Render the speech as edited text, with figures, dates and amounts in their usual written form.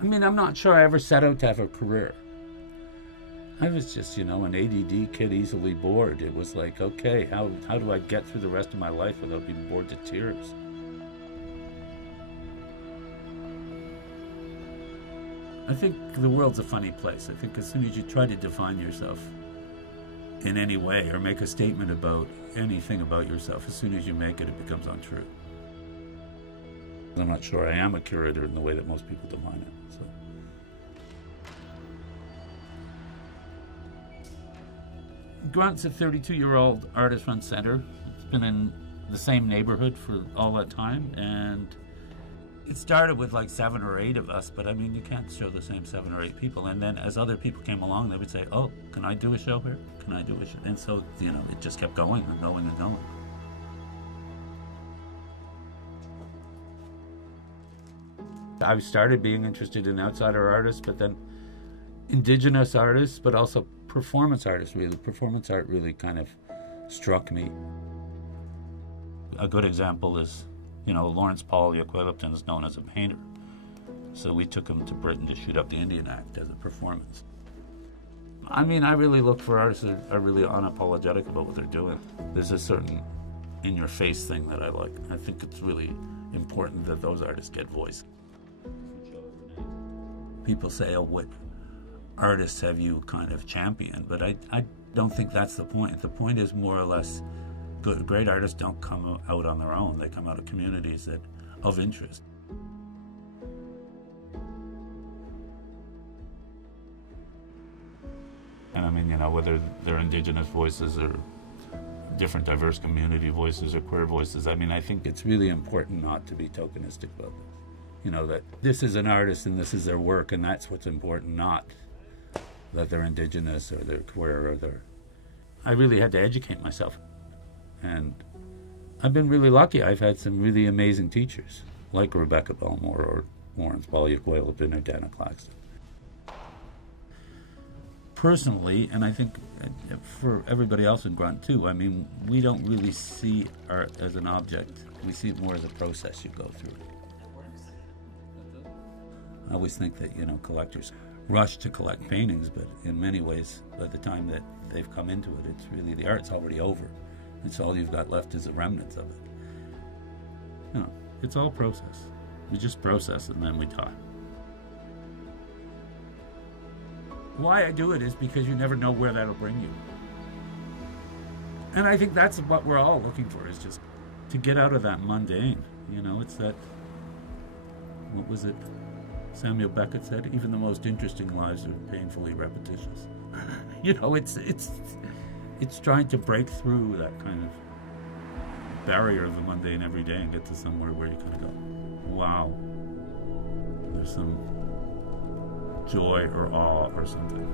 I mean, I'm not sure I ever set out to have a career. I was just, you know, an ADD kid, easily bored. It was like, okay, how do I get through the rest of my life without being bored to tears? I think the world's a funny place. I think as soon as you try to define yourself in any way or make a statement about anything about yourself, as soon as you make it, it becomes untrue. I'm not sure I am a curator in the way that most people define it. So. Grunt's a 32-year-old artist-run center. It's been in the same neighborhood for all that time, and it started with like 7 or 8 of us, but I mean, you can't show the same 7 or 8 people. And then as other people came along, they would say, oh, can I do a show here? Can I do a show? And so, you know, it just kept going and going and going. I started being interested in outsider artists, but then indigenous artists, but also performance artists, really. Performance art really kind of struck me. A good example is, you know, Lawrence Paul Yaquelipton is known as a painter. So we took him to Britain to shoot up the Indian Act as a performance. I mean, I really look for artists that are really unapologetic about what they're doing. There's a certain in-your-face thing that I like. I think it's really important that those artists get voice. People say, oh, what artists have you kind of championed? But I don't think that's the point. The point is more or less, great artists don't come out on their own. They come out of communities of interest. And I mean, you know, whether they're indigenous voices or different diverse community voices or queer voices, I mean, I think it's really important not to be tokenistic about this. You know, that this is an artist and this is their work and that's what's important, not that they're indigenous or they're queer or they're... I really had to educate myself. And I've been really lucky. I've had some really amazing teachers, like Rebecca Belmore or Lawrence Paul Yaquelipton or Dana Claxton. Personally, and I think for everybody else in Grunt too, I mean, we don't really see art as an object. We see it more as a process you go through. I always think that, you know, collectors rush to collect paintings, but in many ways, by the time that they've come into it, it's really, the art's already over. It's all you've got left is the remnants of it. You know, it's all process. We just process and then we talk. Why I do it is because you never know where that'll bring you. And I think that's what we're all looking for, is just to get out of that mundane. You know, it's that, what was it? Samuel Beckett said, even the most interesting lives are painfully repetitious. You know, it's trying to break through that kind of barrier of the mundane every day and get to somewhere where you kind of go, wow, there's some joy or awe or something.